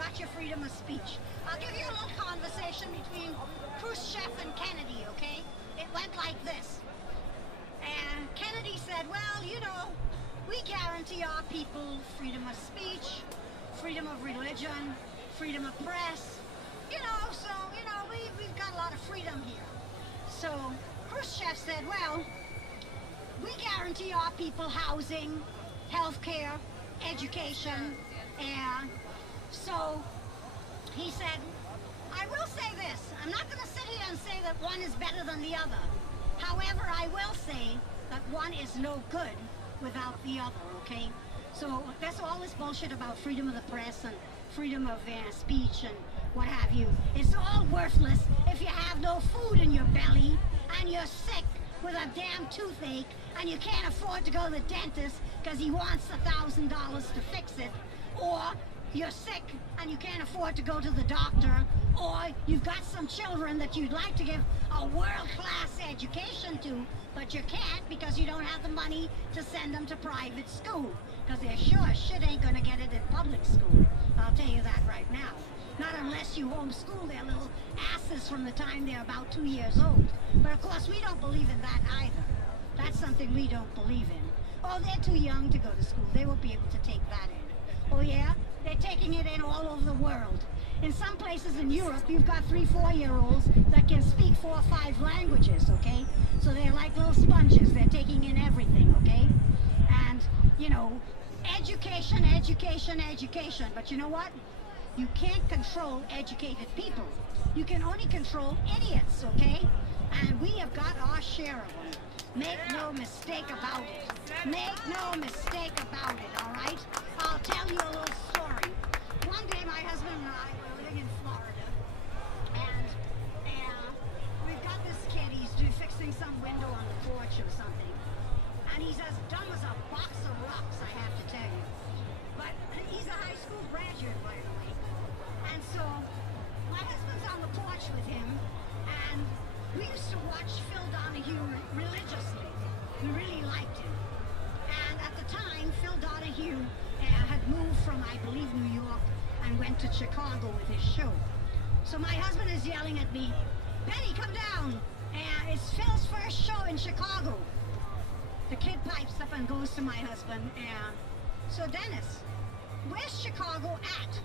got your freedom of speech. I'll give you a little conversation between Kruschev and Kennedy, okay? It went like this. And Kennedy said, well, you know, we guarantee our people freedom of speech, freedom of religion, freedom of press, you know, so, you know, we've got a lot of freedom here. So Khrushchev said, well, we guarantee our people housing, healthcare, education, and so he said, I will say this, I'm not going to sit here and say that one is better than the other. However, I will say that one is no good without the other, okay? So that's all this bullshit about freedom of the press and freedom of speech and what have you. It's all worthless if you have no food in your belly and you're sick with a damn toothache and you can't afford to go to the dentist because he wants $1,000 to fix it, or you're sick and you can't afford to go to the doctor, or you've got some children that you'd like to give a world-class education to, but you can't because you don't have the money to send them to private school, because they're sure shit ain't gonna get it in public school. I'll tell you that right now. Not unless you homeschool their little asses from the time they're about 2 years old. But of course we don't believe in that either. That's something we don't believe in. Oh, they're too young to go to school. They won't be able to take that in. Oh yeah? They're taking it in all over the world. In some places in Europe, you've got 3-4-year-olds that can speak 4 or 5 languages, okay? So they're like little sponges. They're taking in everything, okay? And, you know, education, education, education. But you know what? You can't control educated people. You can only control idiots, okay? And we have got our share of them. Make no mistake about it. Make no mistake about it, all right? I'll tell you a little story. One day my husband and I were living in Florida, and we've got this kid, he's fixing some window on the porch or something, and he's as dumb as a box of rocks, I have to tell you. But he's a high school graduate, by the way. And so my husband's on the porch with him, and we used to watch Phil Donahue religiously. We really liked him. And at the time, Phil Donahue had moved from, I believe, New York and went to Chicago with his show. So my husband is yelling at me, Penny, come down. It's Phil's first show in Chicago. The kid pipes up and goes to my husband. So Dennis, where's Chicago at?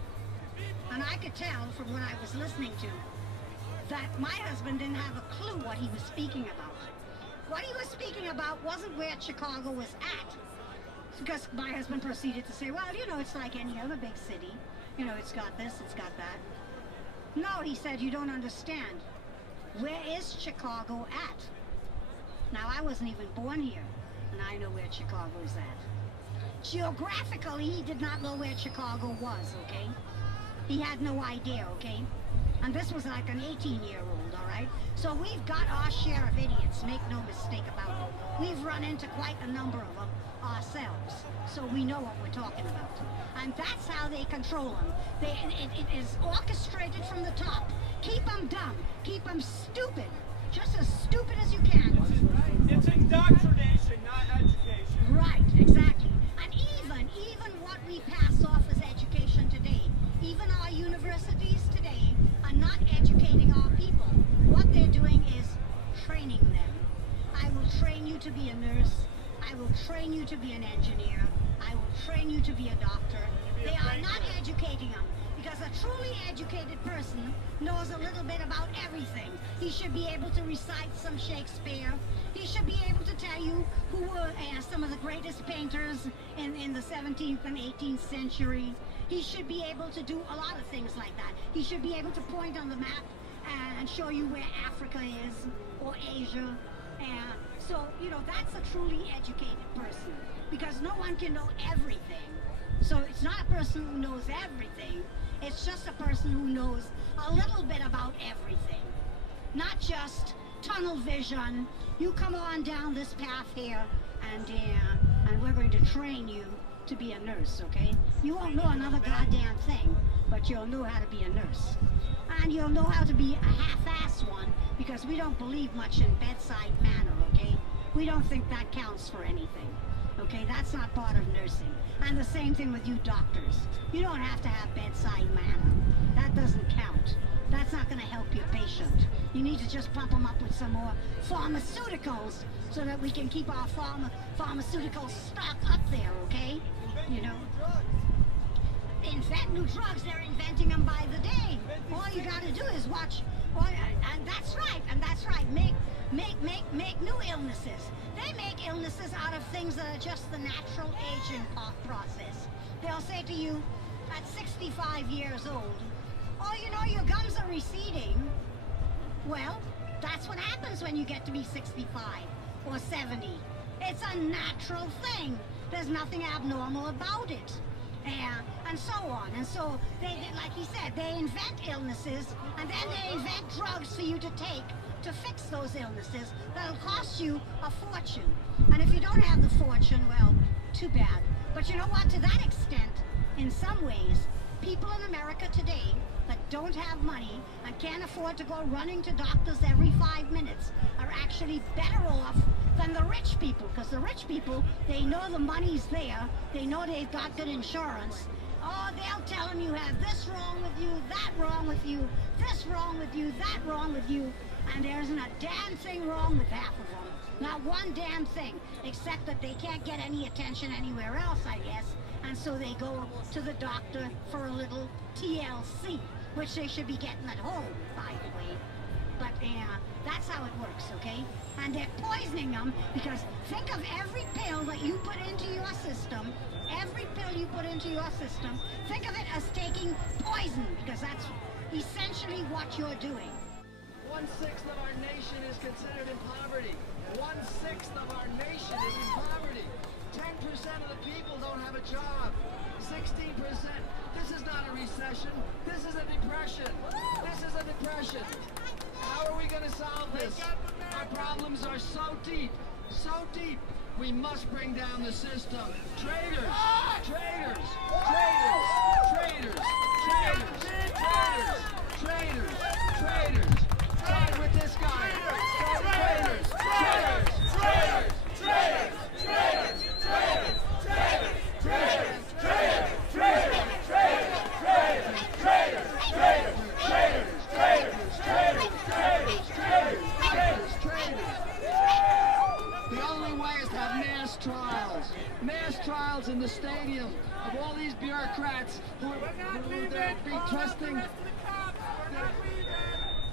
And I could tell from what I was listening to that my husband didn't have a clue what he was speaking about. What he was speaking about wasn't where Chicago was at. Because my husband proceeded to say, well, you know, it's like any other big city. You know, it's got this, it's got that. No, he said, you don't understand. Where is Chicago at? Now, I wasn't even born here, and I know where Chicago is at. Geographically, he did not know where Chicago was, okay? He had no idea, okay? And this was like an 18-year-old, all right? So we've got our share of idiots, make no mistake about it. We've run into quite a number of them ourselves, so we know what we're talking about. And that's how they control them. It is orchestrated from the top. Keep them dumb. Keep them stupid. Just as stupid as you can. It's indoctrination, not education. Right, exactly. And even what we pass off as education today, even our universities today are not educating our people. What they're doing is training them. I will train you to be a nurse. I will train you to be an engineer. I will train you to be a doctor. They are not educating them, because a truly educated person knows a little bit about everything. He should be able to recite some Shakespeare. He should be able to tell you who were some of the greatest painters in the 17th and 18th century. He should be able to do a lot of things like that. He should be able to point on the map and show you where Africa is, or Asia. So, you know, that's a truly educated person, because no one can know everything. So it's not a person who knows everything. It's just a person who knows a little bit about everything. Not just tunnel vision. You come on down this path here, and we're going to train you to be a nurse, okay? You won't know another goddamn thing, but you'll know how to be a nurse. And you'll know how to be a half-assed one, because we don't believe much in bedside manner, okay? We don't think that counts for anything. Okay, that's not part of nursing. And the same thing with you doctors. You don't have to have bedside manner. That doesn't count. That's not going to help your patient. You need to just pump them up with some more pharmaceuticals so that we can keep our pharmaceutical stock up there, okay? You know? Invent new drugs. They're inventing them by the day. All you got to do is watch. And that's right. And that's right. Make new illnesses. They make illnesses out of things that are just the natural aging process. They'll say to you, at 65 years old, oh, you know, your gums are receding. Well, that's what happens when you get to be 65 or 70. It's a natural thing. There's nothing abnormal about it. And so on. And so, like he said, they invent illnesses, and then they invent drugs for you to take to fix those illnesses that'll cost you a fortune. And if you don't have the fortune, well, too bad. But you know what? To that extent, in some ways, people in America today that don't have money and can't afford to go running to doctors every 5 minutes are actually better off than the rich people, because the rich people, they know the money's there, they know they've got good insurance. Oh, they'll tell them you have this wrong with you, that wrong with you, this wrong with you, that wrong with you, and there isn't a damn thing wrong with half of them. Not one damn thing, except that they can't get any attention anywhere else, I guess, and so they go to the doctor for a little TLC, which they should be getting at home, by the way. But that's how it works, okay? And they're poisoning them, because think of every pill that you put into your system, every pill you put into your system, think of it as taking poison, because that's essentially what you're doing. 1/6 of our nation is considered in poverty. 1/6 of our nation is in poverty. 10% of the people don't have a job. 16%. This is not a recession. This is a depression. This is a depression. How are we going to solve this? Our problems are so deep, so deep. We must bring down the system. Traitors! Traitors! Traitors! Traitors! Traitors! Traitors! Traitors! Traitors! Start with this guy. Traitors! Traitors! Traitors! Traitors! Traitors! Traitors! Traitors! Traitors! Traitors! Traitors! Traitors! Traitors! Traitors! The only way is to have mass trials. Mass trials in the stadium of all these bureaucrats who be trusting.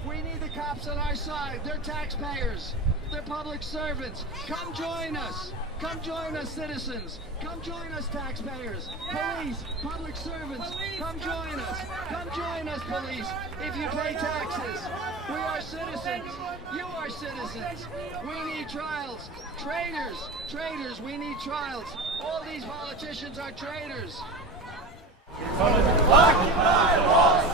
We need the cops on our side. They're taxpayers. They're public servants. Come join us. Come join us, citizens. Come join us, taxpayers. Police, public servants, come join us. Come join us, police, if you pay taxes. We are citizens. You are citizens. We need trials. Traitors, traitors, we need trials. All these politicians are traitors. Occupy Wall Street!